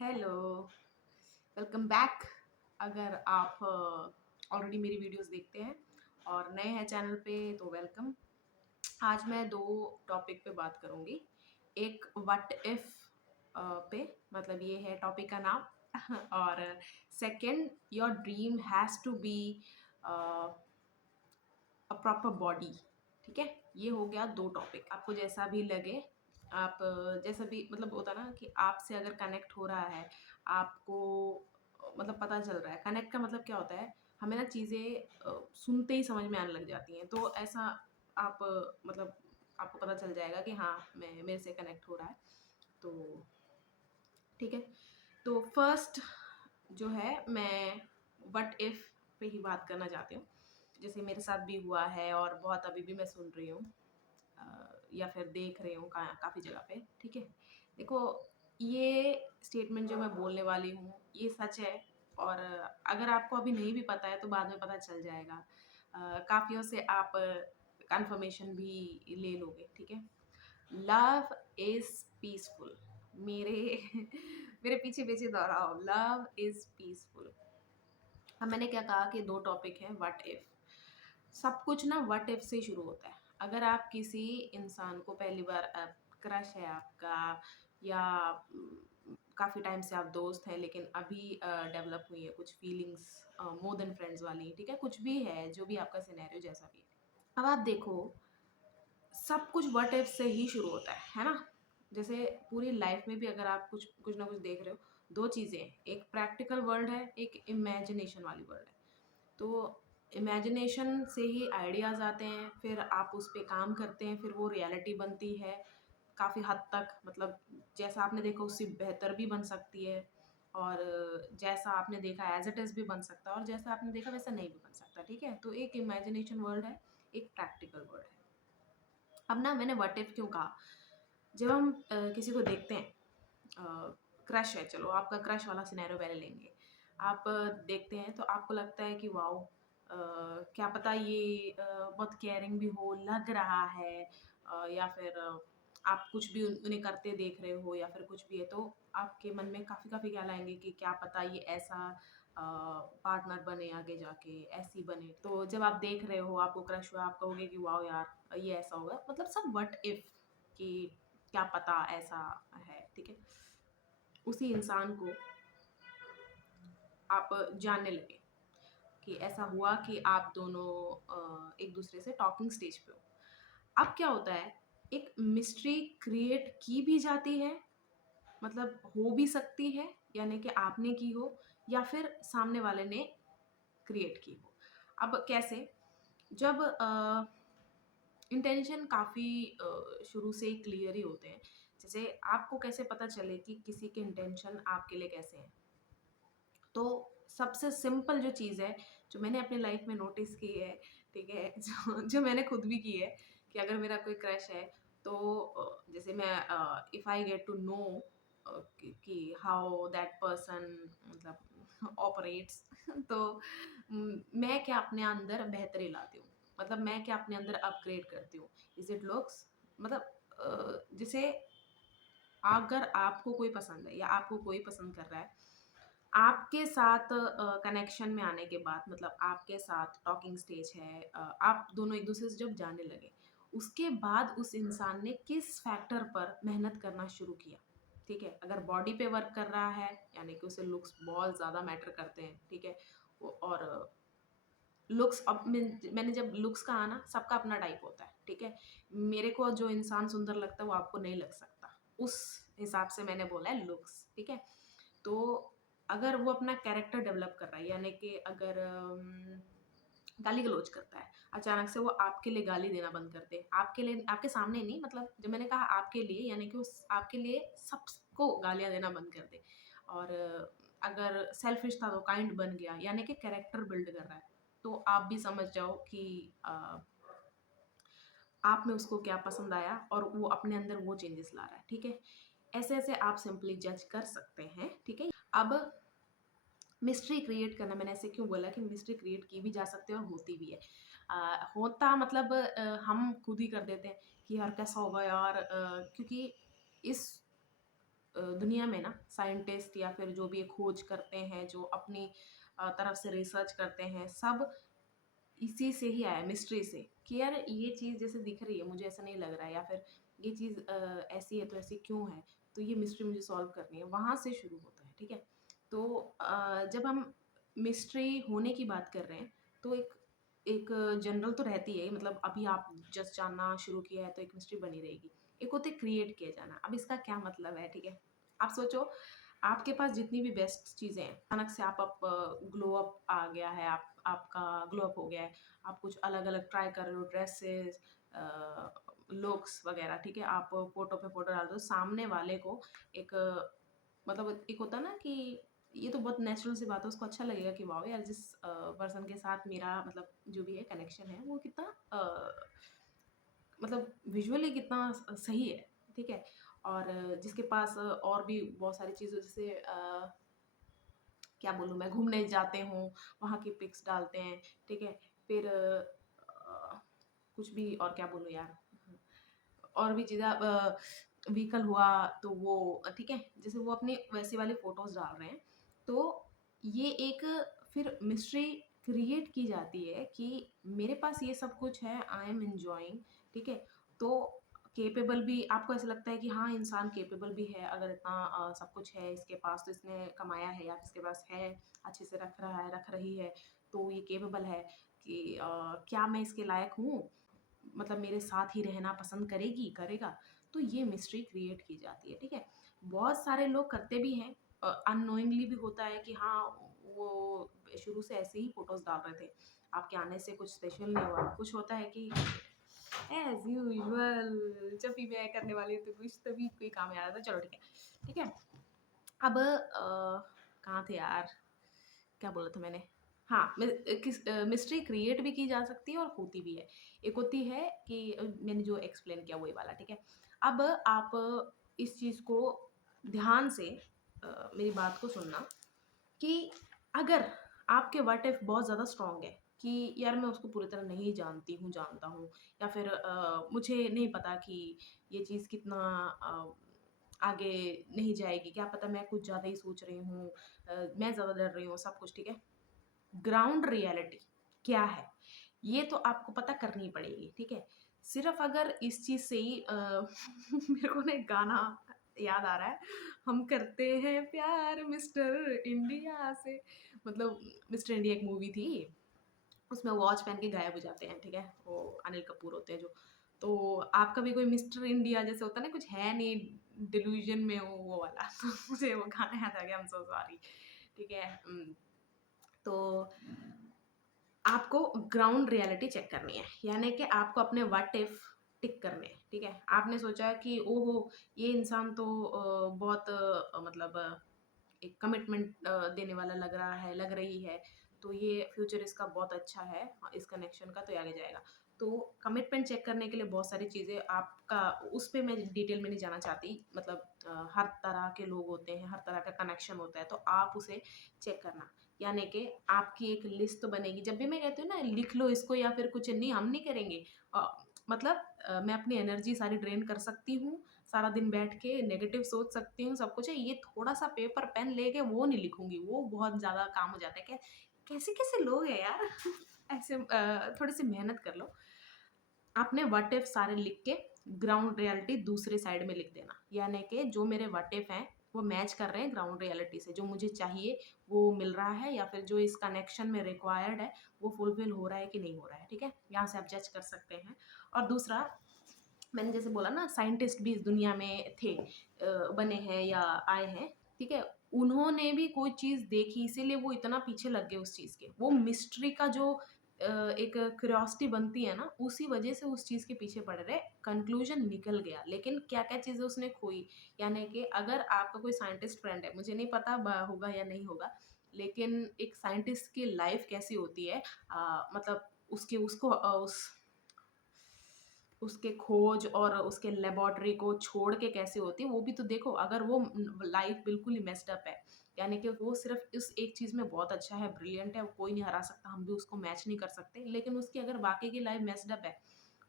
Hello, welcome back. अगर आप already मेरी वीडियोस देखते हैं और नए हैं चैनल पे तो वेलकम। आज मैं दो टॉपिक पे बात करूंगी। एक व्हाट इफ पे, मतलब ये है टॉपिक का नाम और second, your dream has to be a proper body. ठीक है, ये हो गया दो टॉपिक। आपको जैसा भी लगे, आप जैसा भी, मतलब होता ना कि आपसे अगर कनेक्ट हो रहा है, आपको मतलब पता चल रहा है। कनेक्ट का मतलब क्या होता है, हमें ना चीज़ें सुनते ही समझ में आने लग जाती हैं। तो ऐसा आप मतलब आपको पता चल जाएगा कि हाँ, मैं मेरे से कनेक्ट हो रहा है। तो ठीक है, तो फर्स्ट जो है, मैं व्हाट इफ पे ही बात करना चाहती हूँ। जैसे मेरे साथ भी हुआ है और बहुत अभी भी मैं सुन रही हूँ, या फिर देख रही हूँ काफ़ी जगह पे। ठीक है, देखो, ये स्टेटमेंट जो मैं बोलने वाली हूँ ये सच है। और अगर आपको अभी नहीं भी पता है तो बाद में पता चल जाएगा। काफियों से आप कंफर्मेशन भी ले लोगे। ठीक है, लव इज पीसफुल। मेरे मेरे पीछे पीछे दोहराओ, लव इज पीसफुल। अब मैंने क्या कहा कि दो टॉपिक है, व्हाट इफ। सब कुछ ना व्हाट इफ से शुरू होता है। अगर आप किसी इंसान को पहली बार, क्रश है आपका, या काफ़ी टाइम से आप दोस्त हैं लेकिन अभी डेवलप हुई है कुछ फीलिंग्स, मोर देन फ्रेंड्स वाली। ठीक है, कुछ भी है, जो भी आपका सिनेरियो जैसा भी है। अब आप देखो, सब कुछ व्हाट इफ से ही शुरू होता है ना। जैसे पूरी लाइफ में भी अगर आप कुछ कुछ ना कुछ देख रहे हो, दो चीज़ें हैं, एक प्रैक्टिकल वर्ल्ड है, एक इमेजिनेशन वाली वर्ल्ड है। तो इमेजिनेशन से ही आइडियाज़ आते हैं, फिर आप उस पे काम करते हैं, फिर वो रियलिटी बनती है काफ़ी हद तक। मतलब जैसा आपने देखा उससे बेहतर भी बन सकती है, और जैसा आपने देखा एज इट इज़ भी बन सकता है, और जैसा आपने देखा वैसा नहीं भी बन सकता। ठीक है, तो एक इमेजिनेशन वर्ल्ड है, एक प्रैक्टिकल वर्ल्ड है। अब ना, मैंने व्हाट इफ क्यों कहा, जब हम किसी को देखते हैं, क्रश है, चलो आपका क्रश वाला सिनेरियो पहले लेंगे। आप देखते हैं तो आपको लगता है कि वाओ, क्या पता ये बहुत केयरिंग भी हो, लग रहा है, या फिर आप कुछ भी उन्हें करते देख रहे हो या फिर कुछ भी है, तो आपके मन में काफ़ी काफ़ी ख्याल आएंगे कि क्या पता ये ऐसा पार्टनर बने आगे जाके, ऐसी बने। तो जब आप देख रहे हो, आपको क्रश हुआ, आप कहोगे कि वाओ यार, ये ऐसा होगा। मतलब सब व्हाट इफ, कि क्या पता ऐसा है। ठीक है, उसी इंसान को आप जानने लगे कि ऐसा हुआ कि आप दोनों एक दूसरे से टॉकिंग स्टेज पे हो। अब क्या होता है, एक मिस्ट्री क्रिएट की भी जाती है, मतलब हो भी सकती है, यानी कि आपने की हो या फिर सामने वाले ने क्रिएट की हो। अब कैसे, जब इंटेंशन काफ़ी शुरू से ही क्लियर ही होते हैं। जैसे आपको कैसे पता चले कि किसी के इंटेंशन आपके लिए कैसे हैं। तो सबसे सिंपल जो चीज़ है, जो मैंने अपनी लाइफ में नोटिस की है, ठीक है, जो मैंने खुद भी की है, कि अगर मेरा कोई क्रश है, तो जैसे मैं, if I get to know कि हाउ दैट पर्सन मतलब ऑपरेट्स तो मैं क्या अपने अंदर बेहतरी लाती हूँ, मतलब मैं क्या अपने अंदर अपग्रेड करती हूँ। इज इट लुक्स, मतलब जैसे अगर आपको कोई पसंद है या आपको कोई पसंद कर रहा है, आपके साथ कनेक्शन में आने के बाद, मतलब आपके साथ टॉकिंग स्टेज है, आप दोनों एक दूसरे से जब जानने लगे, उसके बाद उस इंसान ने किस फैक्टर पर मेहनत करना शुरू किया। ठीक है, अगर बॉडी पे वर्क कर रहा है, यानी कि उसे लुक्स बहुत ज़्यादा मैटर करते हैं। ठीक है, और लुक्स, अब मैंने जब लुक्स का आना, सबका अपना टाइप होता है। ठीक है, मेरे को जो इंसान सुंदर लगता है वो आपको नहीं लग सकता, उस हिसाब से मैंने बोला है लुक्स। ठीक है, तो अगर वो अपना कैरेक्टर डेवलप कर रहा है, यानी कि अगर गाली गलौज करता है, अचानक से वो आपके लिए गाली देना बंद कर दे, आपके लिए, आपके सामने नहीं, मतलब जब मैंने कहा आपके लिए, यानी कि उस आपके लिए सबको गालियां देना बंद कर दे, और अगर सेल्फिश था तो काइंड बन गया, यानी कि कैरेक्टर बिल्ड कर रहा है, तो आप भी समझ जाओ कि आप में उसको क्या पसंद आया और वो अपने अंदर वो चेंजेस ला रहा है। ठीक है, ऐसे ऐसे आप सिंपली जज कर सकते हैं। ठीक है, अब मिस्ट्री क्रिएट करना, मैंने ऐसे क्यों बोला कि मिस्ट्री क्रिएट की भी जा सकती है और होती भी है। होता मतलब हम खुद ही कर देते हैं कि यार कैसा होगा यार, क्योंकि इस दुनिया में ना साइंटिस्ट या फिर जो भी खोज करते हैं, जो अपनी तरफ से रिसर्च करते हैं, सब इसी से ही आया, मिस्ट्री से, कि यार ये चीज़ जैसे दिख रही है, मुझे ऐसा नहीं लग रहा है, या फिर ये चीज़ ऐसी है तो ऐसी क्यों है, तो ये मिस्ट्री मुझे सॉल्व करनी है, वहाँ से शुरू होता है, ठीक है। तो जब हम मिस्ट्री होने की बात कर रहे हैं, तो एक एक जनरल तो रहती है, मतलब अभी आप जस्ट जानना शुरू किया है तो एक मिस्ट्री बनी रहेगी। एक होते क्रिएट किया जाना। अब इसका क्या मतलब है, ठीक है। आप सोचो, आपके पास जितनी भी बेस्ट चीज़ें हैं, अचानक से आप ग्लो अप आ गया है, आप आपका ग्लो अप हो गया है, आप कुछ अलग अलग ट्राई कर रहे हो, ड्रेसेस, लुक्स वगैरह, ठीक है। आप फोटो पे फोटो डाल रहे हो, सामने वाले को एक मतलब एक होता है ना कि ये तो बहुत नेचुरल सी बात है, उसको अच्छा लगेगा कि वाओ यार, जिस पर्सन के साथ मेरा मतलब जो भी है कनेक्शन है, वो कितना मतलब विजुअली कितना सही है, ठीक है। और जिसके पास और भी बहुत सारी चीज़ें, जैसे क्या बोलूँ मैं, घूमने जाते हों, वहाँ की पिक्स डालते हैं, ठीक है। फिर कुछ भी, और क्या बोलूँ यार, और भी चीज़ें, व्हीकल हुआ तो वो, ठीक है, जैसे वो अपने वैसे वाले फ़ोटोज़ डाल रहे हैं, तो ये एक फिर मिस्ट्री क्रिएट की जाती है कि मेरे पास ये सब कुछ है, आई एम एन्जॉयिंग, ठीक है। तो कैपेबल भी आपको ऐसा लगता है कि हाँ, इंसान कैपेबल भी है, अगर इतना सब कुछ है इसके पास, तो इसने कमाया है या इसके पास है, अच्छे से रख रहा है, रख रही है, तो ये कैपेबल है कि क्या मैं इसके लायक हूँ? मतलब मेरे साथ ही रहना पसंद करेगी, करेगा? तो ये मिस्ट्री क्रिएट की जाती है, ठीक है। बहुत सारे लोग करते भी हैं, अननोइंगली भी होता है कि हाँ, वो शुरू से ऐसे ही फ़ोटोज़ डाल रहे थे, आपके आने से कुछ स्पेशल नहीं हुआ। कुछ होता है कि एज़ यूजुअल, जब भी मैं करने वाली हूँ तो कुछ तभी कोई काम याद आता है, चलो ठीक है, ठीक है। अब कहाँ थे यार? क्या बोला था मैंने? हाँ, मिस्ट्री क्रिएट भी की जा सकती है और होती भी है। एक होती है कि मैंने जो एक्सप्लेन किया वही वाला, ठीक है। अब आप इस चीज़ को ध्यान से मेरी बात को सुनना, कि अगर आपके व्हाट इफ बहुत ज़्यादा स्ट्रॉन्ग है कि यार मैं उसको पूरी तरह नहीं जानती हूँ, जानता हूँ, या फिर मुझे नहीं पता कि ये चीज़ कितना आगे नहीं जाएगी, क्या पता मैं कुछ ज़्यादा ही सोच रही हूँ, मैं ज़्यादा डर रही हूँ, सब कुछ ठीक है। ग्राउंड रियलिटी क्या है, ये तो आपको पता करनी पड़ेगी, ठीक है। सिर्फ अगर इस चीज़ से ही मेरे को ना एक गाना याद आ रहा है, हम करते हैं प्यार मिस्टर इंडिया से, मतलब मिस्टर इंडिया एक मूवी थी, उसमें वॉच पहन के गायब हो जाते हैं, ठीक है, वो अनिल कपूर होते हैं जो। तो आपका भी कोई मिस्टर इंडिया जैसे होता है ना, कुछ है नहीं, डिल्यूजन में हो वो वाला तो मुझे वो गाना याद आ गया, आई एम सो सॉरी, ठीक है। तो आपको ग्राउंड रियलिटी चेक करनी है, यानी कि आपको अपने व्हाट इफ टिक करने हैं, ठीक है। आपने सोचा कि ओहो, ये इंसान तो बहुत मतलब एक कमिटमेंट देने वाला लग रहा है, लग रही है, तो ये फ्यूचर इसका बहुत अच्छा है, इस कनेक्शन का, तो ये आगे जाएगा। तो कमिटमेंट चेक करने के लिए बहुत सारी चीज़ें आपका, उस पे मैं डिटेल में नहीं जाना चाहती, मतलब हर तरह के लोग होते हैं, हर तरह का कनेक्शन होता है, तो आप उसे चेक करना। यानी कि आपकी एक लिस्ट तो बनेगी, जब भी मैं कहती हूँ ना लिख लो इसको या फिर कुछ नहीं, हम नहीं करेंगे, मतलब मैं अपनी एनर्जी सारी ड्रेन कर सकती हूँ, सारा दिन बैठ के नेगेटिव सोच सकती हूँ, सब कुछ है, ये थोड़ा सा पेपर पेन लेके वो नहीं लिखूंगी, वो बहुत ज़्यादा काम हो जाता है। कैसे कैसे लोग हैं यार ऐसे थोड़ी सी मेहनत कर लो। आपने व्हाट इफ सारे लिख के ग्राउंड रियलिटी दूसरे साइड में लिख देना, यानी कि जो मेरे व्हाट इफ हैं वो मैच कर रहे हैं ग्राउंड रियलिटी से, जो मुझे चाहिए वो मिल रहा है, या फिर जो इस कनेक्शन में रिक्वायर्ड है वो फुलफिल हो रहा है कि नहीं हो रहा है, ठीक है। यहाँ से आप जज कर सकते हैं। और दूसरा, मैंने जैसे बोला ना, साइंटिस्ट भी इस दुनिया में थे, बने हैं या आए हैं, ठीक है। उन्होंने भी कोई चीज़ देखी, इसीलिए वो इतना पीछे लग गए उस चीज़ के, वो मिस्ट्री का जो एक क्यूरियोसिटी बनती है ना, उसी वजह से उस चीज़ के पीछे पड़ रहे, कंक्लूजन निकल गया, लेकिन क्या क्या चीज़ें उसने खोई। यानी कि अगर आपका कोई साइंटिस्ट फ्रेंड है, मुझे नहीं पता होगा या नहीं होगा, लेकिन एक साइंटिस्ट की लाइफ कैसी होती है, मतलब उसके उसको उसके खोज और उसके लेबोरेटरी को छोड़ के कैसे होती है वो भी तो देखो। अगर वो लाइफ बिल्कुल ही मेस्ड अप है, यानी कि वो सिर्फ इस एक चीज़ में बहुत अच्छा है, ब्रिलियंट है, वो कोई नहीं हरा सकता, हम भी उसको मैच नहीं कर सकते, लेकिन उसकी अगर बाकी की लाइफ मेस्ड अप है,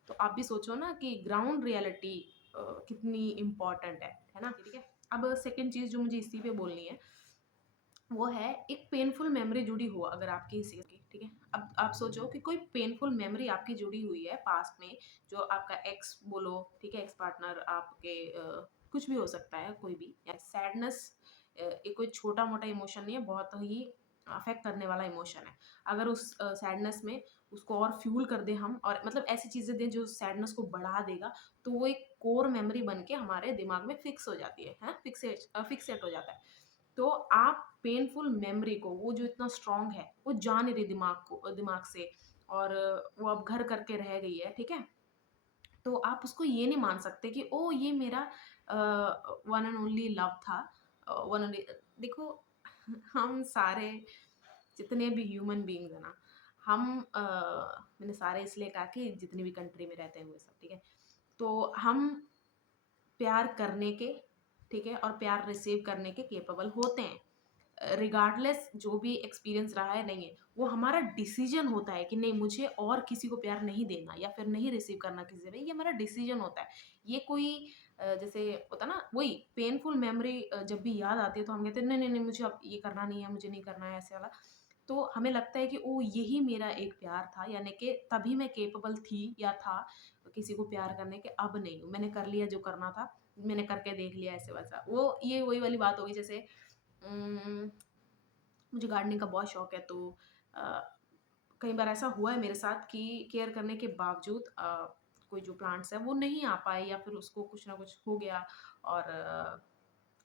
तो आप भी सोचो ना कि ग्राउंड रियलिटी कितनी इम्पोर्टेंट है ना, ठीक है। अब सेकंड चीज़ जो मुझे इसी पे बोलनी है, वो है एक पेनफुल मेमोरी जुड़ी हो अगर आपकी इसी की, ठीक है? अब आप सोचो कि कोई पेनफुल मेमोरी आपकी जुड़ी हुई है पास्ट में, जो आपका एक्स बोलो, ठीक है? एक्स पार्टनर आपके कुछ भी हो सकता है, कोई भी, या सैडनेस, ये कोई छोटा-मोटा इमोशन नहीं है, बहुत ही अफेक्ट करने वाला इमोशन है। अगर उस सैडनेस में उसको और फ्यूल कर दें हम, और मतलब ऐसी चीज़ें दें जो सैडनेस को बढ़ा देगा, तो वो एक कोर मेमोरी बन के हमारे दिमाग में फिक्स हो जाती है? फिक्सेट हो जाता है। तो आप पेनफुल मेमोरी को, वो जो इतना स्ट्रॉन्ग है, वो जा नहीं रही दिमाग से, और वो अब घर करके रह गई है, ठीक है? तो आप उसको ये नहीं मान सकते कि ओह! ये मेरा वन एंड ओनली लव था। वन ओनली देखो, हम सारे जितने भी ह्यूमन बीइंग्स हैं ना, हम मैंने सारे इसलिए कहा कि जितनी भी कंट्री में रहते हैं वो सब, ठीक है? तो हम प्यार करने के, ठीक है, और प्यार रिसीव करने के कैपेबल होते हैं। रिगार्डलेस जो भी एक्सपीरियंस रहा है, नहीं है, वो हमारा डिसीजन होता है कि नहीं, मुझे और किसी को प्यार नहीं देना या फिर नहीं रिसीव करना किसी से भी, ये हमारा डिसीजन होता है। ये कोई जैसे होता है ना, वही पेनफुल मेमोरी जब भी याद आती है तो हम कहते हैं नहीं नहीं नहीं, मुझे अब ये करना नहीं है, मुझे नहीं करना है, ऐसे वाला। तो हमें लगता है कि ओ, यही मेरा एक प्यार था, यानी कि तभी मैं कैपेबल थी या था किसी को प्यार करने के, अब नहीं हूँ, मैंने कर लिया जो करना था, मैंने करके देख लिया, ऐसे वैसा। वो ये वही वाली बात होगी, जैसे उम, मुझे गार्डनिंग का बहुत शौक है, तो अ, कई बार ऐसा हुआ है मेरे साथ कि केयर करने के बावजूद कोई जो प्लांट्स है वो नहीं आ पाए, या फिर उसको कुछ ना कुछ हो गया, और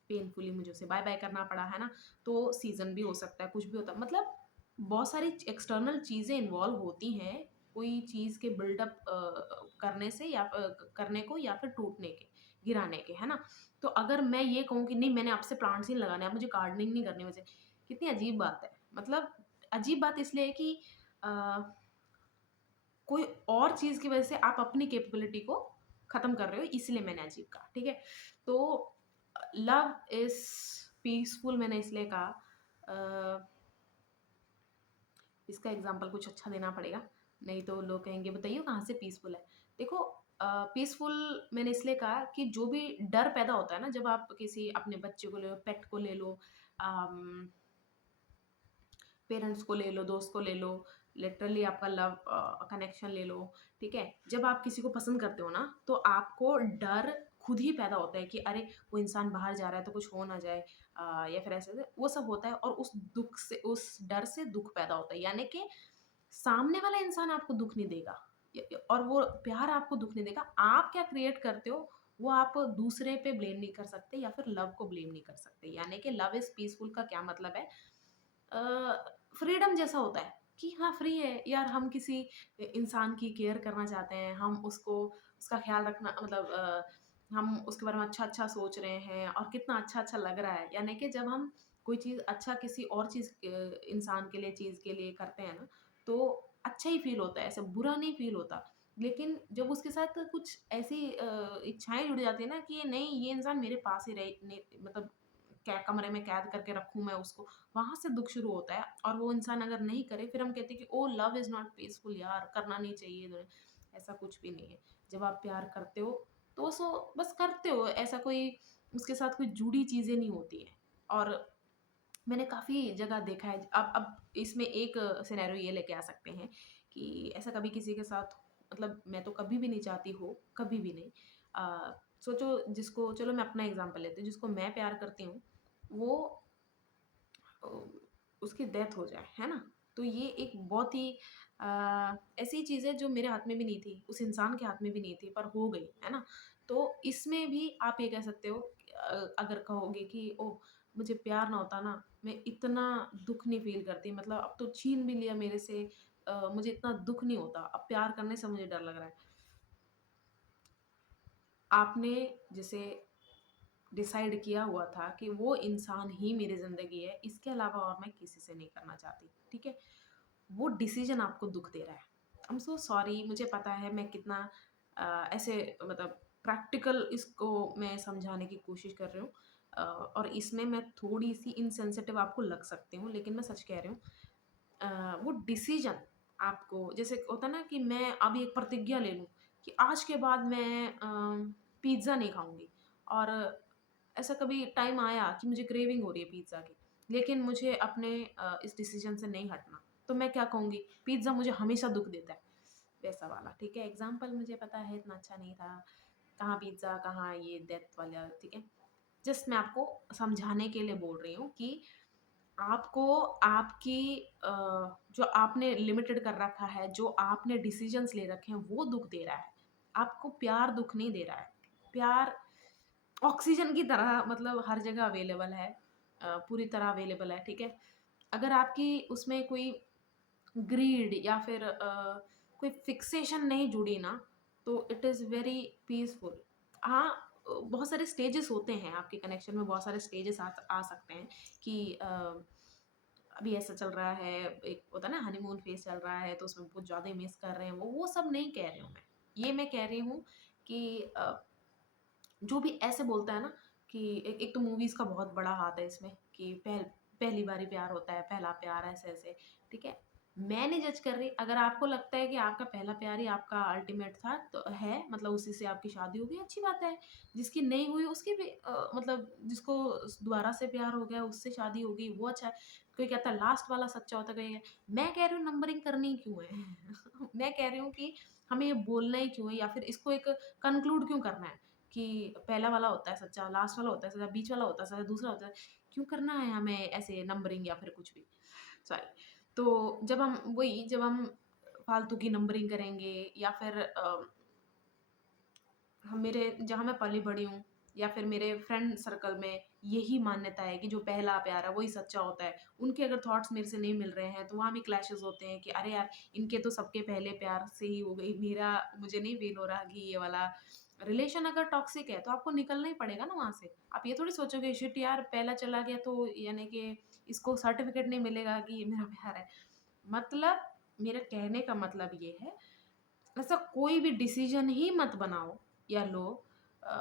पेनफुली मुझे उसे बाय बाय करना पड़ा, है ना? तो सीज़न भी हो सकता है, कुछ भी होता है, मतलब बहुत सारी एक्सटर्नल चीज़ें इन्वॉल्व होती हैं, कोई चीज़ के बिल्डअप करने से, या करने को, या फिर टूटने के, गिराने के, है ना? तो अगर मैं ये कहूँ कि नहीं, मैंने अब से प्लांट्स ही नहीं लगाने, अब मुझे गार्डनिंग नहीं करनी मुझे, कितनी अजीब बात है। मतलब अजीब बात इसलिए है कि अ, कोई और चीज़ की वज़ह से आप अपनी कैपेबिलिटी को ख़त्म कर रहे हो, इसलिए मैंने अजीब कहा, ठीक है? तो लव इज़ पीसफुल मैंने इसलिए कहा, अ, इसका एग्ज़ाम्पल कुछ अच्छा देना पड़ेगा, नहीं तो लोग कहेंगे बताइए कहाँ से पीसफुल है? देखो, पीसफुल मैंने इसलिए कहा कि जो भी डर पैदा होता है ना, जब आप किसी अपने बच्चे को ले लो, पेट को ले लो, अम पेरेंट्स को ले लो, दोस्त को ले लो, लिटरली आपका लव कनेक्शन ले लो, ठीक है? जब आप किसी को पसंद करते हो ना, तो आपको डर खुद ही पैदा होता है कि अरे! वो इंसान बाहर जा रहा है तो कुछ हो ना जाए, या फिर ऐसे-ऐसे वो सब होता है, और उस दुःख से, उस डर से दुःख पैदा होता है। यानी कि सामने वाला इंसान आपको दुःख नहीं देगा, और वो प्यार आपको दुःख नहीं देगा। आप क्या क्रिएट करते हो, वो आप दूसरे पे ब्लेम नहीं कर सकते, या फिर लव को ब्लेम नहीं कर सकते। यानी कि लव इज़ पीसफुल का क्या मतलब है, फ्रीडम जैसा होता है कि हाँ, फ्री है यार, हम किसी इंसान की केयर करना चाहते हैं, हम उसको, उसका ख्याल रखना, मतलब हम उसके बारे में अच्छा-अच्छा सोच रहे हैं, और कितना अच्छा-अच्छा लग रहा है। यानी कि जब हम कोई चीज़ अच्छा किसी और चीज़ इंसान के लिए, चीज़ के लिए करते हैं ना, तो अच्छा ही फ़ील होता है, ऐसा बुरा नहीं फ़ील होता। लेकिन जब उसके साथ कुछ ऐसी इच्छाएँ जुड़ जाती है ना कि नहीं, ये इंसान मेरे पास ही रहे, ने मतलब कै कमरे में कैद करके रखूँ मैं उसको, वहाँ से दुःख शुरू होता है, और वो इंसान अगर नहीं करे, फिर हम कहते हैं कि ओह! लव इज़ नॉट पीसफुल यार, करना नहीं चाहिए ऐसा कुछ भी नहीं है। जब आप प्यार करते हो, तो सो बस करते हो, ऐसा कोई उसके साथ कोई जुड़ी चीज़ें नहीं होती हैं। और मैंने काफ़ी जगह देखा है, अब इसमें एक सिनेरियो ये लेके आ सकते हैं कि ऐसा कभी किसी के साथ, मतलब मैं तो कभी भी नहीं चाहती हो, कभी भी नहीं। सोचो जिसको, चलो मैं अपना एग्ज़ाम्पल लेती हूँ, जिसको मैं प्यार करती हूँ, वो अ, उसकी डेथ हो जाए, है ना? तो ये एक बहुत ही ऐसी चीज़ है जो मेरे हाथ में भी नहीं थी, उस इंसान के हाथ में भी नहीं थी, पर हो गई, है ना? तो इसमें भी आप ये कह सकते हो, अगर कहोगे कि ओह! मुझे प्यार ना होता ना, मैं इतना दुःख नहीं फ़ील करती, मतलब अब तो छीन भी लिया मेरे से, मुझे इतना दुःख नहीं होता, अब प्यार करने से मुझे डर लग रहा है। आपने जैसे डिसाइड किया हुआ था कि वो इंसान ही मेरी ज़िंदगी है, इसके अलावा और मैं किसी से नहीं करना चाहती, ठीक है? वो डिसीज़न आपको दुःख दे रहा है। आई एम सो सॉरी, मुझे पता है मैं कितना ऐसे, मतलब प्रैक्टिकल इसको मैं समझाने की कोशिश कर रही हूँ, और इसमें मैं थोड़ी-सी इनसेंसिटिव आपको लग सकती हूँ, लेकिन मैं सच कह रही हूँ। वो डिसीज़न आपको, जैसे होता है ना कि मैं अभी एक प्रतिज्ञा ले लूँ कि आज के बाद मैं पिज़्ज़ा नहीं खाऊँगी, और ऐसा कभी टाइम आया कि मुझे क्रेविंग हो रही है पिज़्ज़ा की, लेकिन मुझे अपने इस डिसीजन से नहीं हटना, तो मैं क्या कहूँगी, पिज़्ज़ा मुझे हमेशा दुःख देता है, वैसा वाला, ठीक है? एग्ज़ाम्पल मुझे पता है इतना अच्छा नहीं था, कहाँ पिज़्ज़ा, कहाँ ये डेथ वाला, ठीक है? जस्ट मैं आपको समझाने के लिए बोल रही हूँ कि आपको आपकी अ, जो आपने लिमिटेड कर रखा है, जो आपने डिसीजंस ले रखे हैं, वो दुःख दे रहा है। आपको प्यार दुःख नहीं दे रहा है। प्यार ऑक्सीजन की तरह मतलब हर जगह अवेलेबल है, पूरी तरह अवेलेबल है, ठीक है? अगर आपकी उसमें कोई ग्रीड या फिर कोई फिक्सेशन नहीं जुड़ी ना, तो इट इज़ वेरी पीसफुल। हाँ, बहुत सारे स्टेजेस होते हैं आपके कनेक्शन में, बहुत सारे स्टेजेस आ सकते हैं कि अभी ऐसा चल रहा है, एक होता है ना हनीमून फेज़ चल रहा है, तो उसमें बहुत ज़्यादा ही मिस कर रहे हैं, वो सब नहीं कह रही हूँ मैं। ये मैं कह रही हूँ कि जो भी ऐसे बोलता है ना कि एक तो मूवीज़ का बहुत बड़ा हाथ है इसमें कि पहली बारी प्यार होता है, पहला प्यार ऐसे-ऐसे, ठीक है? मैं नहीं जज कर रही, अगर आपको लगता है कि आपका पहला प्यार ही आपका अल्टीमेट था तो है, मतलब उसी से आपकी शादी हो गई, अच्छी बात है। जिसकी नहीं हुई उसकी भी मतलब जिसको दोबारा से प्यार हो गया, उससे शादी हो गई, वो अच्छा है। कोई कहता है लास्ट वाला सच्चा होता है, कोई है मैं कह रही हूँ नंबरिंग करनी क्यों है? मैं कह रही हूँ कि हमें ये बोलना ही क्यों है या फिर इसको एक कंक्लूड क्यों करना है? कि पहला वाला होता है सच्चा, लास्ट वाला होता है सच्चा, बीच वाला होता है सच्चा, दूसरा होता है, क्यों करना है हमें ऐसे नंबरिंग या फिर कुछ भी? सॉरी। तो जब हम फालतू की नंबरिंग करेंगे या फिर हम मेरे जहाँ मैं पली-बड़ी हूँ या फिर मेरे फ्रेंड सर्कल में यही मान्यता है कि जो पहला प्यार है वही सच्चा होता है। उनके अगर थॉट्स मेरे से नहीं मिल रहे हैं तो वहाँ भी क्लैशेज़ होते हैं कि अरे यार! इनके तो सबके पहले प्यार से ही हो गई, मेरा मुझे नहीं फ़ील हो रहा कि ये वाला रिलेशन अगर टॉक्सिक है तो आपको निकलना ही पड़ेगा ना वहाँ से। आप ये थोड़ी सोचोगे शिट यार पहला चला गया तो यानी कि इसको सर्टिफ़िकेट नहीं मिलेगा कि ये मेरा प्यार है। मतलब मेरा कहने का मतलब ये है, ऐसा कोई भी डिसीजन ही मत बनाओ या लो अ,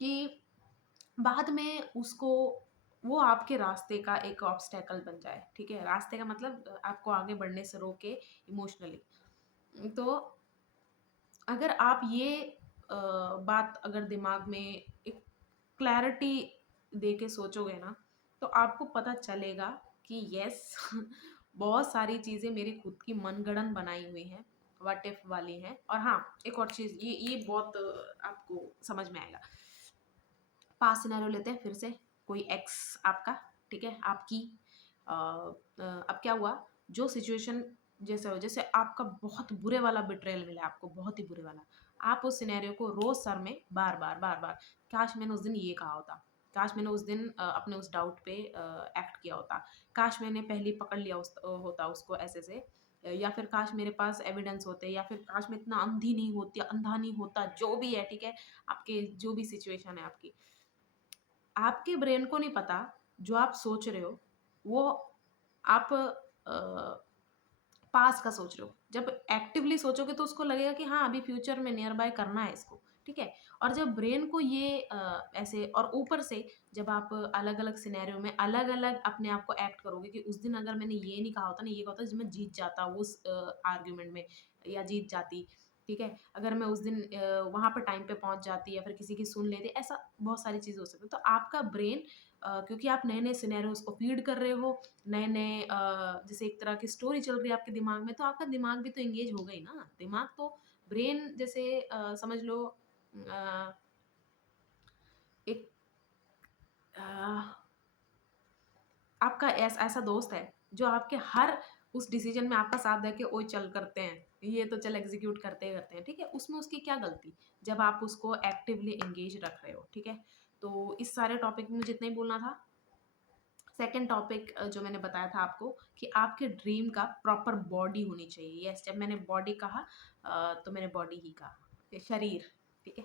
कि बाद में उसको वो आपके रास्ते का एक ऑब्स्टेकल बन जाए, ठीक है? रास्ते का मतलब आपको आगे बढ़ने से रोके इमोशनली। तो अगर आप ये बात अगर दिमाग में एक क्लैरिटी दे के सोचोगे ना, तो आपको पता चलेगा कि यस बहुत सारी चीज़ें मेरी खुद की मनगढ़ंत बनाई हुई हैं, व्हाट इफ वाली हैं। और हाँ, एक और चीज़ ये बहुत आपको समझ में आएगा। पास्ट सिनेरियो लेते हैं फिर से, कोई एक्स आपका, ठीक है? आपकी अब क्या हुआ, जो सिचुएशन जैसे आपका बहुत बुरे वाला बिट्रेयल मिला आपको, बहुत ही बुरे वाला। आप उस सिनेरियो को रोज़ सर में बार-बार, बार-बार, काश मैंने उस दिन ये कहा होता, काश मैंने उस दिन अपने उस डाउट पे एक्ट किया होता, काश मैंने पहले ही पकड़ लिया होता उसको ऐसे-ऐसे या फिर काश मेरे पास एविडेंस होते या फिर काश मैं इतना अंधा नहीं होता, जो भी है, ठीक है? आपके जो भी सिचुएशन है आपकी। आपके ब्रेन को नहीं पता, जो आप सोच रहे हो, वो आप पास्ट का सोच रहे हो। जब एक्टिवली सोचोगे तो उसको लगेगा कि हाँ, अभी फ्यूचर में नियर बाय करना है इसको, ठीक है? और जब ब्रेन को ये ऐसे और ऊपर से जब आप अलग-अलग सिनेरियो में अलग-अलग अपने आप को एक्ट करोगे कि उस दिन अगर मैंने ये नहीं कहा होता ना, ये कहा होता, जी मैं जीत जाता उस आर्गुमेंट में या जीत जाती, ठीक है? अगर मैं उस दिन वहाँ पे टाइम पे पहुँच जाती या फिर किसी की सुन लेती, ऐसा बहुत सारी चीज़ें हो सकती हैं। तो आपका ब्रेन क्योंकि आप नए-नए सिनेरियोज़ को फीड कर रहे हो, नए-नए जैसे एक तरह की स्टोरी चल रही है आपके दिमाग में, तो आपका दिमाग भी तो एंगेज होगा ही ना। दिमाग तो ब्रेन जैसे समझ लो अ, एक अ, आपका ऐसा दोस्त है जो आपके हर उस डिसीजन में आपका साथ दे के ओए चल करते हैं, ये तो चल एग्जीक्यूट करते ही करते हैं, ठीक है? उसमें उसकी क्या गलती? जब आप उसको एक्टिवली एंगेज रख रहे हो, ठीक है? तो इस सारे टॉपिक में मुझे इतना ही बोलना था। सेकंड टॉपिक जो मैंने बताया था आपको कि आपके ड्रीम का प्रॉपर बॉडी होनी चाहिए। यस, जब मैंने बॉडी कहा तो मैंने बॉडी ही कहा, ये शरीर, ठीक है?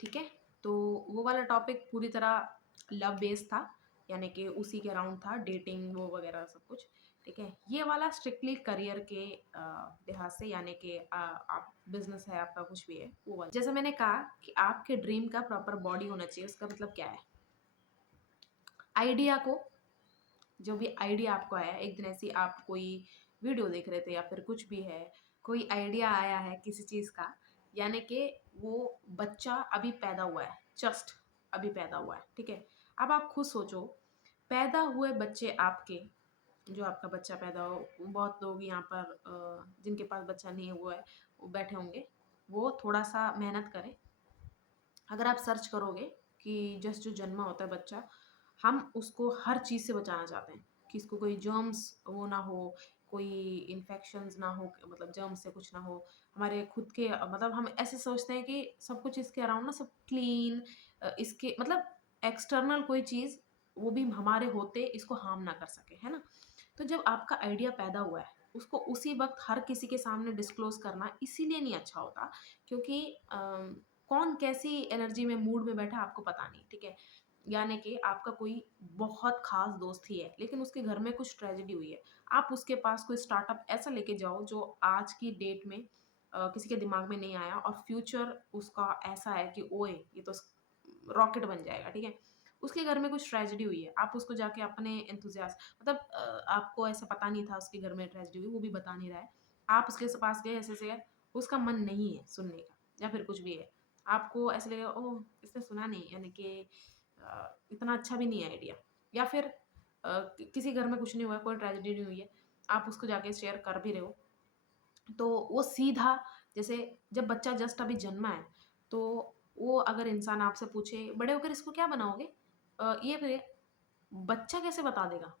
ठीक है? तो वो वाला टॉपिक पूरी तरह लव बेस्ड था, यानी कि उसी के अराउंड था, डेटिंग वो वगैरह सब कुछ, ठीक है? ये वाला स्ट्रिक्टली करियर के लिहाज से यानी कि आप बिज़नेस है आपका कुछ भी है, वो वाला। जैसा मैंने कहा कि आपके ड्रीम का प्रॉपर बॉडी होना चाहिए, उसका मतलब क्या है? आइडिया को जो भी आइडिया आपको आया, एक दिन ऐसी आप कोई वीडियो देख रहे थे या फिर कुछ भी है, कोई आइडिया आया है किसी चीज़ का, यानी कि वो बच्चा अभी पैदा हुआ है, जस्ट अभी पैदा हुआ है, ठीक है। अब आप खुद सोचो, पैदा हुए बच्चे आपके, जो आपका बच्चा पैदा हो, बहुत लोग यहाँ पर जिनके पास बच्चा नहीं हुआ है वो बैठे होंगे, वो थोड़ा सा मेहनत करें। अगर आप सर्च करोगे कि जस्ट जो जन्मा होता है बच्चा, हम उसको हर चीज़ से बचाना चाहते हैं कि इसको कोई जर्म्स वो ना हो, कोई इन्फेक्शंस ना हो, मतलब जर्म्स से कुछ ना हो, हमारे खुद के मतलब हम ऐसे सोचते हैं कि सब कुछ इसके अराउंड ना सब क्लीन, इसके मतलब एक्सटर्नल कोई चीज़ वो भी हमारे होते इसको हार्म ना कर सके, है ना। तो जब आपका आइडिया पैदा हुआ है, उसको उसी वक्त हर किसी के सामने डिस्क्लोज करना इसीलिए नहीं अच्छा होता क्योंकि कौन कैसी एनर्जी में मूड में बैठा आपको पता नहीं, ठीक है। यानी कि आपका कोई बहुत खास दोस्त ही है लेकिन उसके घर में कुछ ट्रेजेडी हुई है, आप उसके पास कोई स्टार्टअप ऐसा लेके जाओ जो आज की डेट में किसी के दिमाग में नहीं आया और फ्यूचर उसका ऐसा है कि ओए ये तो रॉकेट बन जाएगा, ठीक है। उसके घर में कुछ ट्रेजेडी हुई है, आप उसको जाके अपने एंथुजियास्ट मतलब आपको ऐसा पता नहीं था उसके घर में ट्रेजेडी हुई, वो भी बता नहीं रहा है, आप उसके पास गए ऐसे से, उसका मन नहीं है सुनने का या फिर कुछ भी है, आपको ऐसे लगेगा ओह इसने सुना नहीं, यानी कि इतना अच्छा भी नहीं है आइडिया, या फिर किसी घर में कुछ नहीं हुआ है, कोई ट्रेजेडी नहीं हुई है, आप उसको जाके शेयर कर भी रहे हो, तो वो सीधा, जैसे जब बच्चा जस्ट अभी जन्मा है तो वो अगर इंसान आपसे पूछे बड़े होकर इसको क्या बनाओगे, ये फिर बच्चा कैसे बता देगा,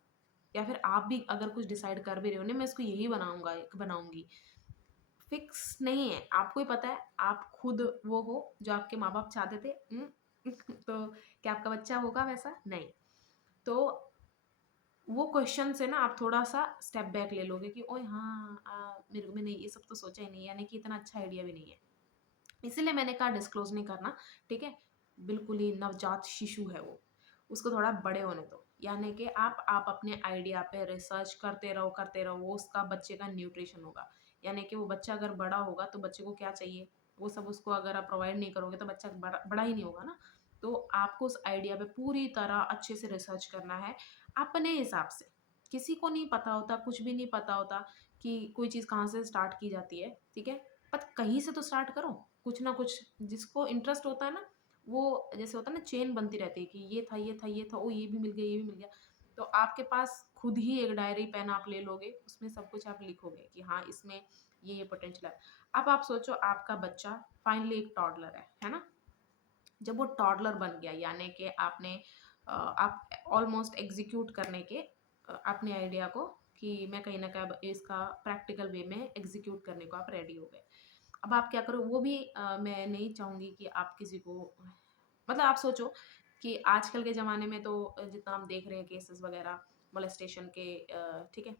या फिर आप भी अगर कुछ डिसाइड कर भी रहे हो नहीं मैं इसको यही बनाऊंगा बनाऊंगी, फिक्स नहीं है, आपको ही पता है, आप खुद वो हो जो आपके माँ बाप चाहते थे। तो क्या आपका बच्चा होगा वैसा? नहीं। तो वो क्वेश्चन से ना आप थोड़ा सा स्टेप बैक ले लोगे कि ओए हाँ मेरे को मैंने ये सब तो सोचा ही नहीं, यानी कि इतना अच्छा आइडिया भी नहीं है, इसीलिए मैंने कहा डिस्क्लोज नहीं करना, ठीक है। बिल्कुल ही नवजात शिशु है वो, उसको थोड़ा बड़े होने दो, यानी कि आप अपने आइडिया पे रिसर्च करते रहो, वो उसका बच्चे का न्यूट्रिशन होगा, यानी कि वो बच्चा अगर बड़ा होगा तो बच्चे को क्या चाहिए वो सब उसको अगर आप प्रोवाइड नहीं करोगे तो बच्चा बड़ा ही नहीं होगा ना। तो आपको उस आइडिया पे पूरी तरह अच्छे से रिसर्च करना है अपने हिसाब से, किसी को नहीं पता होता, कुछ भी नहीं पता होता कि कोई चीज़ कहाँ से स्टार्ट की जाती है, ठीक है। पर कहीं से तो स्टार्ट करो, कुछ ना कुछ, जिसको इंटरेस्ट होता है ना, वो जैसे होता है ना चेन बनती रहती है कि ये था ये था ये था, ओ ये भी मिल गया ये भी मिल गया, तो आपके पास खुद ही एक डायरी पेन आप ले लोगे, उसमें सब कुछ आप लिखोगे कि हाँ इसमें ये पोटेंशियल है। अब आप सोचो आपका बच्चा फाइनली एक टॉडलर है ना, जब वो टॉडलर बन गया यानी कि आपने आप ऑलमोस्ट एग्जीक्यूट करने के अपने आइडिया को कि मैं कहीं ना कहीं इसका प्रैक्टिकल वे में एग्जीक्यूट करने को आप रेडी हो गए। अब आप क्या करो वो भी मैं नहीं चाहूँगी कि आप किसी को, मतलब आप सोचो कि आजकल के ज़माने में तो जितना हम देख रहे हैं केसेस वगैरह मोलेस्टेशन के, ठीक है,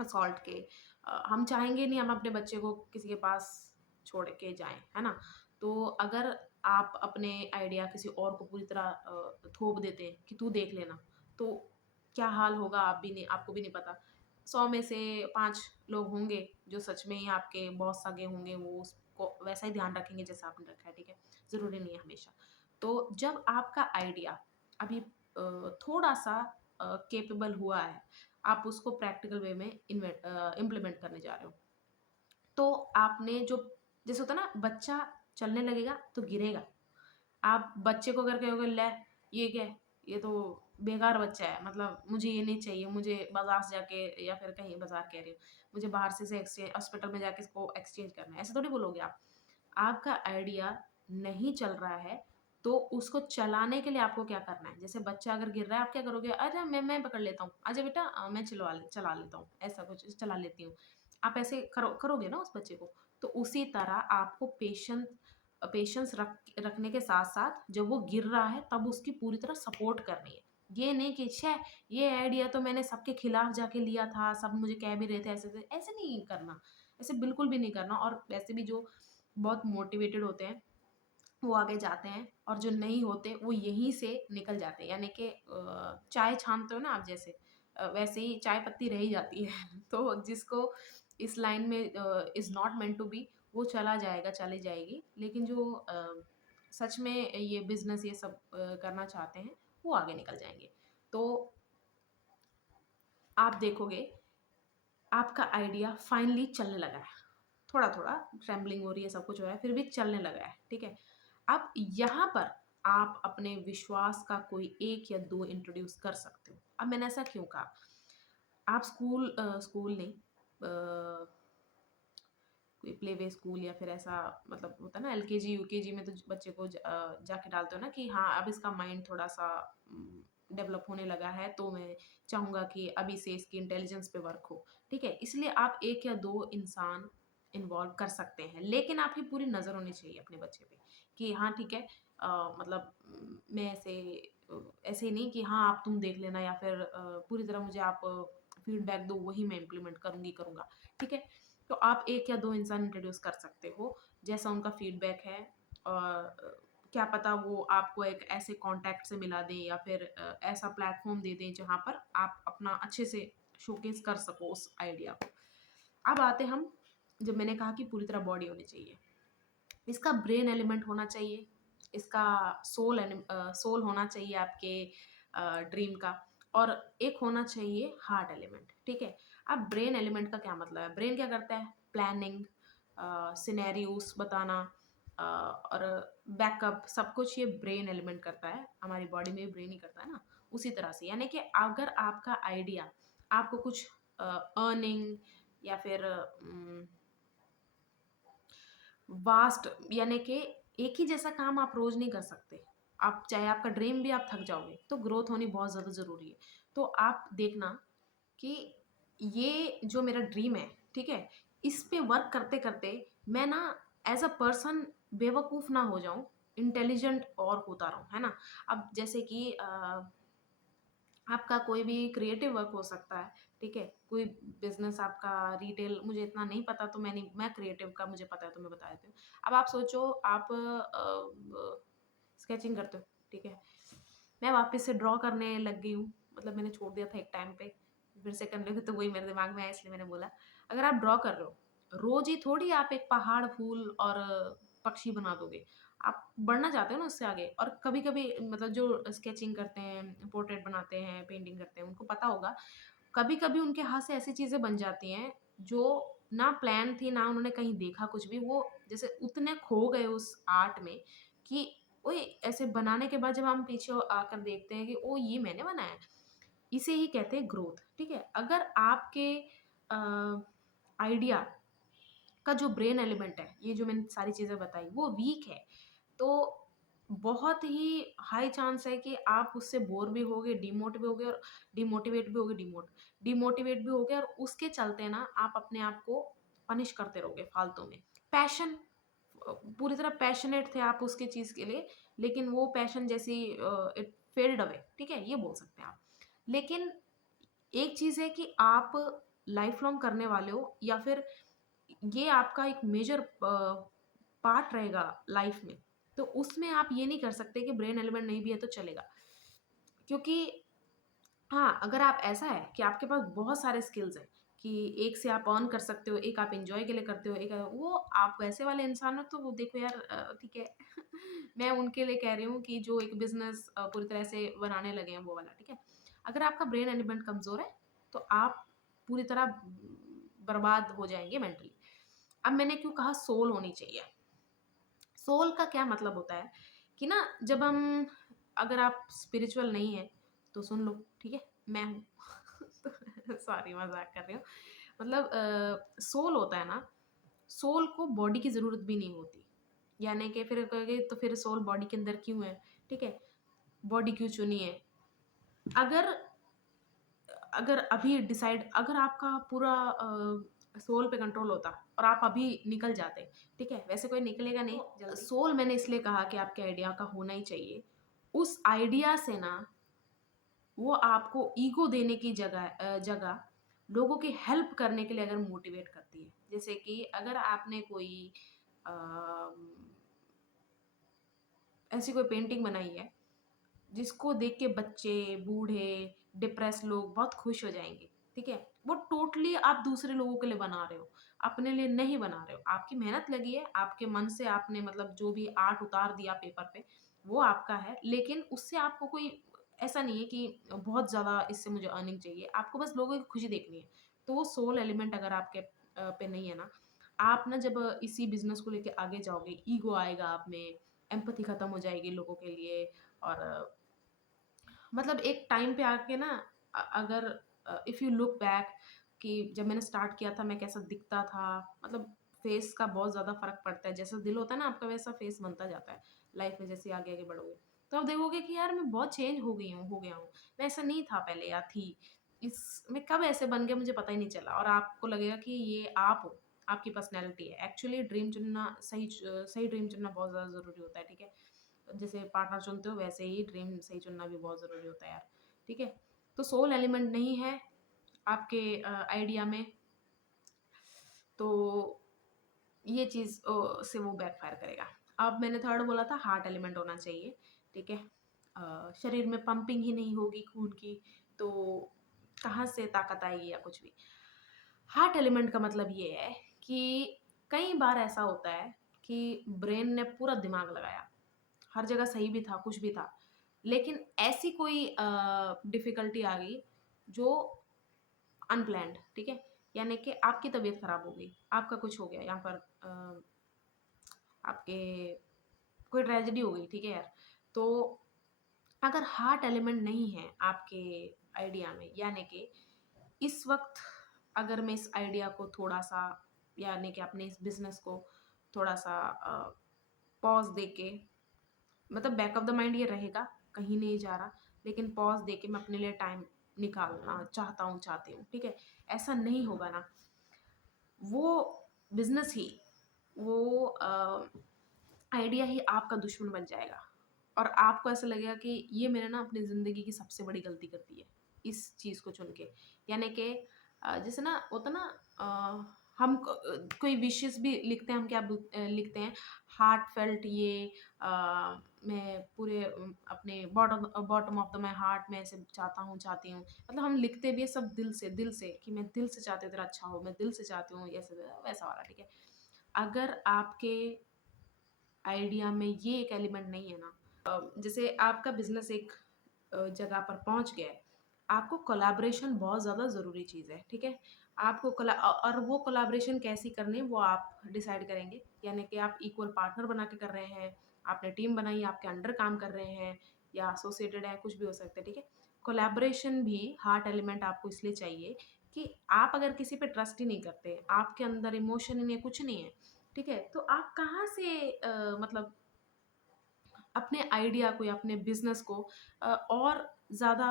असॉल्ट के, हम चाहेंगे नहीं हम अपने बच्चे को किसी के पास छोड़ के जाएं, है ना। तो अगर आप अपने आइडिया किसी और को पूरी तरह थोप देते हैं कि तू देख लेना, तो क्या हाल होगा आप भी नहीं, आपको भी नहीं पता, 100 में से 5 लोग होंगे जो सच में ही आपके बहुत सगे होंगे, वो उसको वैसा ही ध्यान रखेंगे जैसा आपने रखा है, ठीक है। ज़रूरी नहीं है हमेशा। तो जब आपका आइडिया अभी थोड़ा सा केपेबल हुआ है, आप उसको प्रैक्टिकल वे में इम्प्लीमेंट करने जा रहे हो, तो आपने जो, जैसे होता है ना बच्चा चलने लगेगा तो गिरेगा, आप बच्चे को अगर कहोगे ले ये क्या है, ये तो बेकार बच्चा है, मतलब मुझे ये नहीं चाहिए, मुझे बाजार से जाके, या फिर कहीं बाजार कह रही हूँ, मुझे बाहर से एक्सचेंज हॉस्पिटल में जाके इसको एक्सचेंज करना है, ऐसे थोड़ी बोलोगे आप। आपका आइडिया नहीं चल रहा है तो उसको चलाने के लिए आपको क्या करना है, जैसे बच्चा अगर गिर रहा है आप क्या करोगे, अरे मैं पकड़ लेता हूँ, आजा बेटा मैं चला लेता हूँ, ऐसा कुछ चला लेती हूँ, आप ऐसे करोगे ना उस बच्चे को। तो उसी तरह आपको पेशेंस रखने के साथ साथ जब वो गिर रहा है तब उसकी पूरी तरह सपोर्ट करनी है, ये नहीं कि छे ये आइडिया तो मैंने सबके खिलाफ जाके लिया था, सब मुझे कह भी रहे थे ऐसे ऐसे, ऐसे नहीं करना, ऐसे बिल्कुल भी नहीं करना। और वैसे भी जो बहुत मोटिवेटेड होते हैं वो आगे जाते हैं, और जो नहीं होते वो यहीं से निकल जाते हैं, यानी कि चाय छानते हो ना आप जैसे, वैसे ही चाय पत्ती रह ही जाती है। तो जिसको इस लाइन में is not meant to be, वो चला जाएगा चली जाएगी, लेकिन जो सच में ये बिजनेस ये सब करना चाहते हैं वो आगे निकल जाएंगे। तो आप देखोगे आपका आइडिया फाइनली चलने लगा है, थोड़ा-थोड़ा ट्रेम्बलिंग हो रही है, सब कुछ हो रहा है, फिर भी चलने लगा है, ठीक है? अब यहाँ पर आप अपने विश्वास का कोई 1 या 2 इंट्रोड्यूस कर सकते हो। अब मैंने ऐसा क्यों कहा? आप स्कूल नहीं, कोई प्ले वे स्कूल या फिर ऐसा, मतलब होता है ना एलकेजी यूकेजी में, तो बच्चे को जाके डालते हो ना कि हाँ अब इसका माइंड थोड़ा सा डेवलप होने लगा है, तो मैं चाहूँगा कि अभी से इसकी इंटेलिजेंस पे वर्क हो, ठीक है? इसलिए आप 1 या 2 इंसान इन्वॉल्व कर सकते हैं, लेकिन आपकी पूरी नज़र होनी चाहिए अपने बच्चे पे कि हाँ ठीक है, मतलब मैं ऐसे ही नहीं कि हाँ आप तुम देख लेना, या फिर पूरी तरह मुझे आप फीडबैक दो, वही मैं इम्प्लीमेंट करूँगा, ठीक है? तो आप 1 या 2 इंसान इंट्रोड्यूस कर सकते हो, जैसा उनका फीडबैक है, और क्या पता वो आपको एक ऐसे कॉन्टैक्ट से मिला दें, या फिर ऐसा प्लेटफ़ॉर्म दे दें जहाँ पर आप अपना अच्छे से शोकेस कर सको उस आइडिया को। अब आते हम, जब मैंने कहा कि पूरी तरह बॉडी होनी चाहिए, इसका ब्रेन एलिमेंट होना चाहिए, इसका सोल होना चाहिए आपके ड्रीम का, और एक होना चाहिए हार्ट एलिमेंट, ठीक है? अब ब्रेन एलिमेंट का क्या मतलब है? ब्रेन क्या करता है? प्लानिंग, सिनेरियोस बताना, और बैकअप, सब कुछ ये ब्रेन एलिमेंट करता है। हमारी बॉडी में भी ब्रेन ही करता है ना, उसी तरह से। यानी कि अगर आपका आइडिया आपको कुछ अर्निंग, या फिर वास्ट, यानी कि एक ही जैसा काम आप रोज नहीं कर सकते। आप चाहे आपका ड्रीम भी, आप थक जाओगे, तो ग्रोथ होनी बहुत ज़्यादा ज़रूरी है। तो आप देखना कि ये जो मेरा ड्रीम है, ठीक है? इस पे वर्क करते-करते मैं ना एज़ अ पर्सन बेवकूफ़ ना हो जाऊँ, इंटेलिजेंट और होता रहूँ, है ना? अब जैसे कि आपका कोई भी क्रिएटिव वर्क हो सकता है, ठीक है? कोई बिज़नेस आपका, रिटेल, मुझे इतना नहीं पता, तो मैं क्रिएटिव का मुझे पता है तो मैं बता देती हूँ। अब आप सोचो, आप स्केचिंग करते हो, ठीक है? मैं वापस से ड्रॉ करने लग गई हूँ, मतलब मैंने छोड़ दिया था एक टाइम पे, फिर से करने लगी, तो वही मेरे दिमाग में आया, इसलिए मैंने बोला। अगर आप ड्रॉ कर रहे हो, रोज़ ही थोड़ी आप एक पहाड़, फूल और पक्षी बना दोगे। आप बढ़ना चाहते हो ना उससे आगे, और कभी-कभी मतलब जो स्केचिंग करते हैं, पोर्ट्रेट बनाते हैं, पेंटिंग करते हैं, उनको पता होगा, कभी-कभी उनके हाथ से ऐसी चीज़ें बन जाती हैं, जो ना प्लान थी, ना उन्होंने कहीं देखा कुछ भी, वो जैसे उतने खो गए उस आर्ट में कि ओए, ऐसे बनाने के बाद जब हम पीछे आकर देखते हैं कि ओह! ये मैंने बनाया है। इसे ही कहते हैं ग्रोथ, ठीक है? अगर आपके आइडिया का जो ब्रेन एलिमेंट है, ये जो मैंने सारी चीज़ें बताई, वो वीक है, तो बहुत ही हाई चांस है कि आप उससे बोर भी होगे, डिमोटिवेट भी होगे, डिमोटिवेट भी होगे, और उसके चलते ना आप अपने आप को पनिश करते रहोगे फालतू में। पैशन, पूरी तरह पैशनेट थे आप उसकी चीज़ के लिए, लेकिन वो पैशन जैसी इट फेल्ड अवे, ठीक है? ये बोल सकते हैं आप। लेकिन एक चीज़ है कि आप लाइफ लॉन्ग करने वाले हो, या फिर ये आपका एक मेजर पार्ट रहेगा लाइफ में, तो उसमें आप ये नहीं कर सकते कि ब्रेन एलिमेंट नहीं भी है तो चलेगा। क्योंकि हाँ, अगर आप, ऐसा है कि आपके पास बहुत सारे स्किल्स हैं कि एक से आप अर्न कर सकते हो, एक आप एन्जॉय के लिए करते हो, एक वो आप वैसे वाले इंसान हो, तो वो देखो यार, ठीक है। मैं उनके लिए कह रही हूँ कि जो एक बिज़नेस पूरी तरह से बनाने लगे हैं, वो वाला, ठीक है। अगर आपका ब्रेन एलिमेंट कमज़ोर है, तो आप पूरी तरह बर्बाद हो जाएँगे मेंटली। अब मैंने क्यों कहा सोल होनी चाहिए? सोल का क्या मतलब होता है कि ना, जब हम, अगर आप स्पिरिचुअल नहीं है तो सुन लो, ठीक है? मैं हूँ। सॉरी, मजाक कर रही हूँ। मतलब सोल होता है ना, सोल को बॉडी की ज़रूरत भी नहीं होती। यानी कि फिर कहोगे तो फिर सोल बॉडी के अंदर क्यों है? ठीक है? बॉडी क्यों चुनी है? अगर अगर अभी डिसाइड, अगर आपका पूरा सोल पे कंट्रोल होता और आप अभी निकल जाते, ठीक है? वैसे कोई निकलेगा नहीं जल्दी। सोल मैंने इसलिए कहा कि आपके आइडिया का होना ही चाहिए। उस आइडिया से ना, वो आपको ईगो देने की जगह लोगों की हेल्प करने के लिए अगर मोटिवेट करती है। जैसे कि अगर आपने कोई अ, ऐसी कोई पेंटिंग बनाई है जिसको देख के बच्चे, बूढ़े, डिप्रेस लोग बहुत खुश हो जाएँगे, ठीक है? वो टोटली आप दूसरे लोगों के लिए बना रहे हो, अपने लिए नहीं बना रहे हो। आपकी मेहनत लगी है, आपके मन से आपने मतलब जो भी आर्ट उतार दिया पेपर पे, वो आपका है, लेकिन उससे आपको कोई ऐसा नहीं है कि बहुत ज़्यादा इससे मुझे अर्निंग चाहिए, आपको बस लोगों की खुशी देखनी है। तो वो सोल एलिमेंट अगर आपके पे नहीं है ना, आप ना जब इसी बिज़नेस को लेके आगे जाओगे, ईगो आएगा आप में, एम्पैथी खत्म हो जाएगी लोगों के लिए। और मतलब एक टाइम पे आके ना अगर इफ़ यू लुक बैक कि जब मैंने स्टार्ट किया था मैं कैसा दिखता था, मतलब फेस का बहुत ज़्यादा फ़र्क पड़ता है। जैसा दिल होता है ना आपका वैसा फेस बनता जाता है लाइफ में जैसे आगे-आगे बढ़ोगे। तो आप देखोगे कि यार मैं बहुत चेंज हो गया हूँ। मैं ऐसा नहीं था पहले या थी। मैं कब ऐसे बन गया मुझे पता ही नहीं चला और आपको लगेगा कि ये आप हो, आपकी पर्सनैलिटी है। एक्चुअली ड्रीम चुनना सही ड्रीम चुनना बहुत ज़्यादा ज़रूरी होता है, ठीक है? जैसे पार्टनर चुनते हो वैसे ही ड्रीम सही चुनना भी बहुत ज़रूरी होता है यार, ठीक है? तो सोल एलिमेंट नहीं है आपके आइडिया में, तो ये चीज़ से वो बैकफायर करेगा। अब मैंने थर्ड बोला था हार्ट एलिमेंट होना चाहिए, ठीक है? शरीर में पंपिंग ही नहीं होगी खून की, तो कहाँ से ताकत आएगी या कुछ भी। हार्ट एलिमेंट का मतलब ये है कि कई बार ऐसा होता है कि ब्रेन ने पूरा दिमाग लगाया, हर जगह सही भी था, कुछ भी था। लेकिन ऐसी कोई डिफ़िकल्टी आ गई जो अनप्लैन्ड, ठीक है? यानी कि आपकी तबीयत ख़राब हो गई, आपका कुछ हो गया यहाँ पर आपके कोई ट्रेजेडी हो गई, ठीक है यार? तो अगर हार्ट एलिमेंट नहीं है आपके आइडिया में, यानी कि इस वक़्त अगर मैं इस आइडिया को थोड़ा-सा यानी कि अपने इस बिज़नेस को थोड़ा-सा पॉज़ देके, मतलब बैक ऑफ द माइंड ये रहेगा, कहीं नहीं जा रहा, लेकिन पॉज़ देके मैं अपने लिए टाइम निकालना चाहती हूँ, ठीक है? ऐसा नहीं होगा ना, वो बिज़नेस ही, वो आइडिया ही आपका दुश्मन बन जाएगा और आपको ऐसा लगेगा कि ये मैंने ना अपनी ज़िंदगी की सबसे बड़ी गलती कर दी है, इस चीज़ को चुन के। यानी कि जैसे ना होता ना हम कोई विशेज़ भी लिखते हैं, हम क्या लिखते हैं, हार्टफेल्ट ये मैं पूरे अपने bottom of the my heart में ऐसे चाहती हूँ। मतलब हम लिखते भी हैं सब दिल से कि मैं दिल से चाहती हूँ तेरा अच्छा हो, मैं दिल से चाहती हूँ ऐसे वैसा वाला, ठीक है? अगर आपके आइडिया में ये एक एलिमेंट नहीं है ना, जैसे आपका बिजनेस एक जगह पर पहुंच गया है, आपको कोलैबोरेशन बहुत ज़्यादा ज़रूरी चीज़ है, ठीक है? आपको और वो कोलैबोरेशन कैसी करनी है वो आप डिसाइड करेंगे, यानी कि आप इक्वल पार्टनर बना के कर रहे हैं, आपने टीम बनाई, आपके अंडर काम कर रहे हैं या एसोसिएटेड है, कुछ भी हो सकता है, ठीक है? कोलैबोरेशन भी हार्ट एलिमेंट आपको इसलिए चाहिए कि आप अगर किसी पे ट्रस्ट ही नहीं करते, आपके अंदर इमोशन ही नहीं है, कुछ नहीं है, ठीक है? तो आप कहाँ से मतलब अपने आइडिया को या अपने बिज़नेस को और ज़्यादा,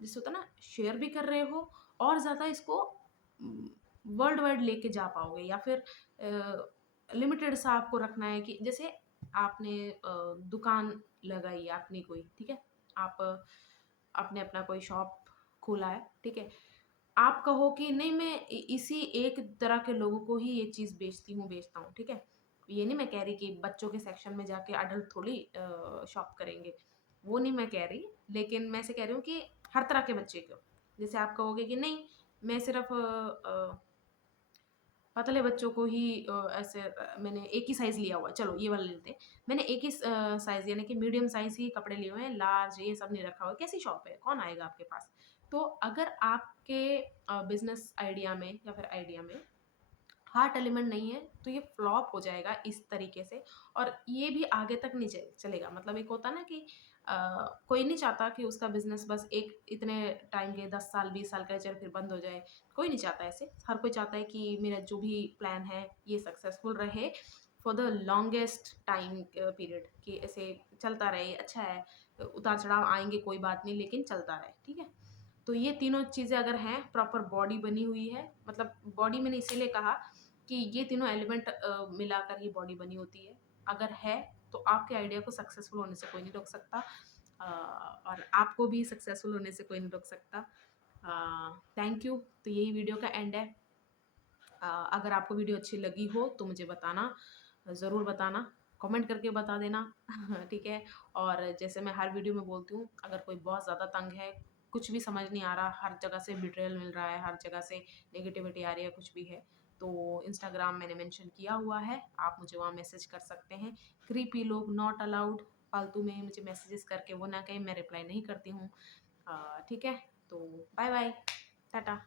जैसे होता है ना, शेयर भी कर रहे हो और ज़्यादा इसको वर्ल्ड वाइड लेके जा पाओगे, या फिर लिमिटेड सा आपको रखना है कि जैसे आपने दुकान लगाई है अपनी कोई, ठीक है? आप आपने अपना कोई शॉप खोला है, ठीक है? आप कहो कि नहीं मैं इसी एक तरह के लोगों को ही ये चीज़ बेचता हूँ, ठीक है? ये नहीं मैं कह रही कि बच्चों के सेक्शन में जाके अडल्ट थोड़ी शॉप करेंगे, वो नहीं मैं कह रही, लेकिन मैं ऐसे कह रही हूँ कि हर तरह के बच्चे को। जैसे आप कहोगे कि नहीं मैं सिर्फ़ पतले बच्चों को ही ऐसे मैंने एक ही साइज़ लिया हुआ है, चलो ये वाला लेते हैं। मैंने एक ही साइज़ यानी कि मीडियम साइज़ ही कपड़े लिए हुए हैं, लार्ज ये सब नहीं रखा हुआ है, कैसी शॉप है? कौन आएगा आपके पास? तो अगर आपके बिज़नेस आइडिया में या फिर आइडिया में हार्ट एलिमेंट नहीं है तो ये फ्लॉप हो जाएगा इस तरीके से, और ये भी आगे तक नहीं चलेगा। मतलब एक होता है ना कि कोई नहीं चाहता कि उसका बिजनेस बस एक इतने टाइम के 10 साल 20 साल का चल फिर बंद हो जाए, कोई नहीं चाहता ऐसे। हर कोई चाहता है कि मेरा जो भी प्लान है ये सक्सेसफुल रहे for the longest time period, कि ऐसे चलता रहे, अच्छा है, उतार चढ़ाव आएंगे कोई बात नहीं लेकिन चलता रहे, ठीक है? तो ये तीनों चीज़ें अगर हैं, प्रॉपर बॉडी बनी हुई है, मतलब बॉडी मैंने इसीलिए कहा कि ये तीनों एलिमेंट मिलाकर ही बॉडी बनी होती है। अगर है तो आपके आइडिया को सक्सेसफुल होने से कोई नहीं रोक सकता, और आपको भी सक्सेसफुल होने से कोई नहीं रोक सकता। Thank you. तो यही वीडियो का एंड है। अगर आपको वीडियो अच्छी लगी हो तो मुझे बताना, ज़रूर बताना, कमेंट करके बता देना ठीक है? और जैसे मैं हर वीडियो में बोलती हूँ, अगर कोई बहुत ज़्यादा तंग है, कुछ भी समझ नहीं आ रहा, हर जगह से बिट्रेयल मिल रहा है, हर जगह से नेगेटिविटी आ रही है, कुछ भी है, तो इंस्टाग्राम मैंने मेंशन किया हुआ है, आप मुझे वहाँ मैसेज कर सकते हैं। क्रीपी लोग नॉट अलाउड, फालतू में मुझे मैसेजेस करके वो ना कहें, मैं रिप्लाई नहीं करती हूँ। ठीक है? तो बाय बाय, टाटा।